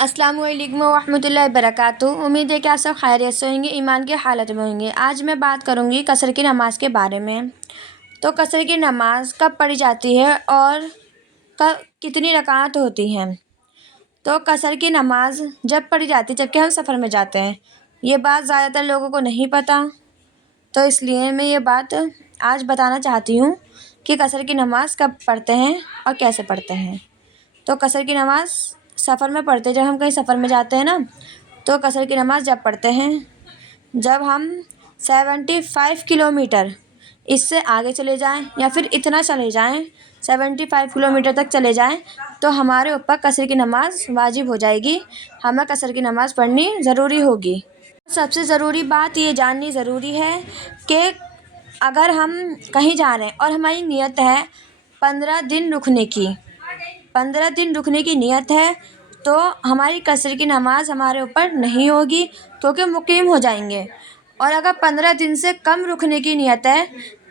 अस्सलाम वालेकुम वरहमतुल्लाहि वबरकातुहू। उम्मीद है कि आप सब खैरियत से होंगे, ईमान की हालत में होंगे। आज मैं बात करूँगी कसर की नमाज़ के बारे में। तो कसर की नमाज़ कब पढ़ी जाती है और कितनी रकात होती हैं। तो कसर की नमाज़ जब पढ़ी जाती है जबकि हम सफ़र में जाते हैं। ये बात ज़्यादातर लोगों को नहीं पता, तो इसलिए मैं ये बात आज बताना चाहती हूँ कि कसर की नमाज़ कब पढ़ते हैं और कैसे पढ़ते हैं। तो कसर की नमाज़ सफ़र में पढ़ते हैं, जब हम कहीं सफ़र में जाते हैं ना, तो कसर की नमाज़ जब पढ़ते हैं जब हम 75 किलोमीटर इससे आगे चले जाएं या फिर इतना चले जाएं, 75 किलोमीटर तक चले जाएं, तो हमारे ऊपर कसर की नमाज़ वाजिब हो जाएगी। हमें कसर की नमाज़ पढ़नी ज़रूरी होगी। सबसे ज़रूरी बात ये जाननी ज़रूरी है कि अगर हम कहीं जा रहे हैं और हमारी नीयत है 15 दिन रुकने की, 15 दिन रुकने की नीयत है, तो हमारी कसर की नमाज़ हमारे ऊपर नहीं होगी क्योंकि मुकीम हो जाएंगे। और अगर 15 दिन से कम रुकने की नीयत है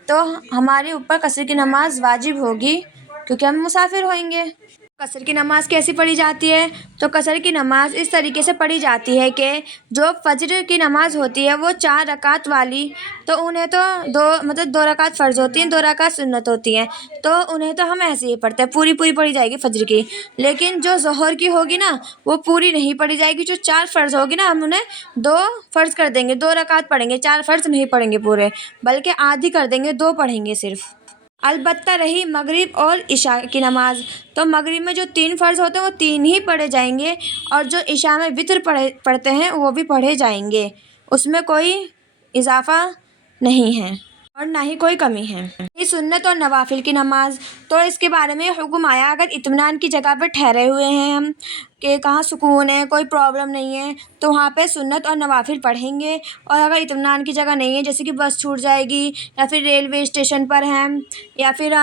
तो हमारे ऊपर कसर की नमाज़ वाजिब होगी क्योंकि हम मुसाफिर होंगे। कसर की नमाज़ कैसी पढ़ी जाती है। तो कसर की नमाज़ इस तरीके से पढ़ी जाती है कि जो फजर की नमाज़ होती है वो 4 रकात वाली, तो उन्हें तो दो रकात फ़र्ज़ होती हैं, 2 रकात सुन्नत होती हैं, तो उन्हें तो हम ऐसे ही पढ़ते हैं, पूरी पढ़ी जाएगी फजर की। लेकिन जो ज़ोहर की होगी ना वो पूरी नहीं पढ़ी जाएगी। जो 4 फ़र्ज़ होगी ना हम उन्हें 2 फ़र्ज़ कर देंगे, 2 रकात पढ़ेंगे, 4 फ़र्ज़ नहीं पढ़ेंगे पूरे, बल्कि आधी कर देंगे, 2 पढ़ेंगे सिर्फ़। अलबत्ता रही मगरिब और इशा की नमाज़, तो मगरिब में जो 3 फ़र्ज़ होते हैं वो 3 ही पढ़े जाएंगे और जो इशा में वितर पढ़ते हैं वो भी पढ़े जाएंगे, उसमें कोई इजाफ़ा नहीं है और ना ही कोई कमी है। ये सुन्नत और नवाफिल की नमाज़, तो इसके बारे में हुक्म आया अगर इत्मीनान की जगह पर ठहरे हुए हैं हम कि कहाँ सुकून है, कोई प्रॉब्लम नहीं है, तो वहाँ पे सुन्नत और नवाफिल पढ़ेंगे। और अगर इत्मीनान की जगह नहीं है, जैसे कि बस छूट जाएगी या फिर रेलवे स्टेशन पर हैं या फिर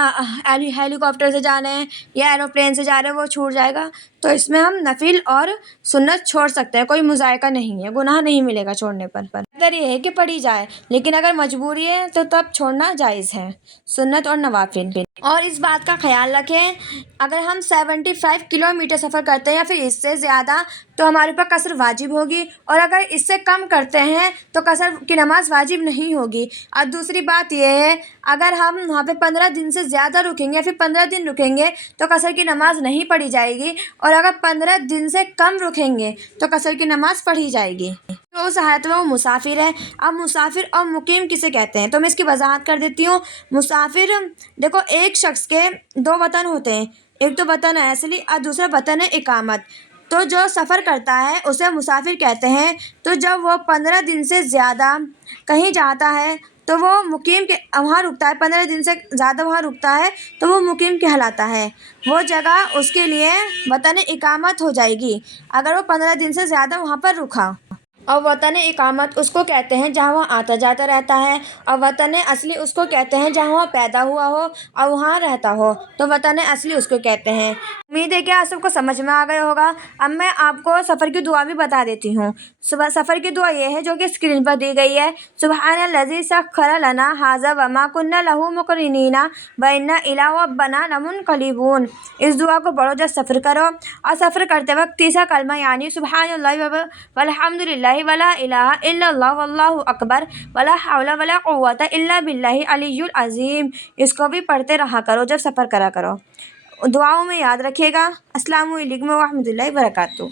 हेलीकॉप्टर से जा रहे हैं या एरोप्लेन से जा रहे हैं, वो छूट जाएगा, तो इसमें हम नफिल और सुन्नत छोड़ सकते हैं, कोई मुज़ायका नहीं है, गुनाह नहीं मिलेगा छोड़ने पर। बेहतर ये है कि पढ़ी जाए, लेकिन अगर मजबूरी है तो तब छोड़ना जायज़ है, सुन्नत और नवाफिल। और इस बात का ख्याल रखें अगर हम 75 किलोमीटर सफ़र करते हैं या फिर इससे ज़्यादा तो हमारे ऊपर कसर वाजिब होगी, और अगर इससे कम करते हैं तो कसर की नमाज़ वाजिब नहीं होगी। और दूसरी बात यह है अगर हम वहाँ पे 15 दिन से ज़्यादा रुकेंगे या फिर 15 दिन रुकेंगे तो कसर की नमाज़ नहीं पढ़ी जाएगी, और अगर 15 दिन से कम रुकेंगे तो कसर की नमाज़ पढ़ी जाएगी। तो उस हालत में वो मुसाफिर है। अब मुसाफिर और मुकीम किसे कहते हैं तो मैं इसकी वजाहत कर देती हूँ। मुसाफिर देखो, एक शख्स के 2 वतन होते हैं, एक तो वतन है असली और दूसरा वतन है इकामत। तो जो सफ़र करता है उसे मुसाफिर कहते हैं। तो जब वो 15 दिन से ज़्यादा कहीं जाता है तो वो मुकीम के वहाँ रुकता है, 15 दिन से ज़्यादा वहाँ रुकता है तो वो मुकीम कहलाता है। वो जगह उसके लिए वतन इकामत हो जाएगी अगर वो 15 दिन से ज़्यादा वहाँ पर रुका। और वतन इकामत उसको कहते हैं जहाँ वह आता जाता रहता है, और वतन असली उसको कहते हैं जहाँ वह पैदा हुआ हो और वहाँ रहता हो, तो वतन असली उसको कहते हैं। उम्मीद है कि आप सबको समझ में आ गया होगा। अब मैं आपको सफ़र की दुआ भी बता देती हूँ। सुबह सफ़र की दुआ ये है जो कि स्क्रीन पर दी गई है। सुब्हानल्लज़ी सख्खर लना हाज़ा वमा कुन्ना लहू मुक़रिनीना व इन्ना इला रब्बिना लमुनक़लिबून। इस दुआ को पढ़ो जब सफ़र करो, और सफ़र करते वक्त तीसरा कलमा यानी सुब्हानल्लाहि वल्हम्दुलिल्लाहि वला इलाहा इल्लल्लाह वल्लाहु अकबर वला हौला वला कुव्वता इल्ला बिल्लाहि अलिय्युल अज़ीम, इसको भी पढ़ते रहा करो जब सफ़र करा करो। दुआओं में याद रखिएगा। अस्सलामु अलैकुम व रहमतुल्लाहि व बरकातुहू।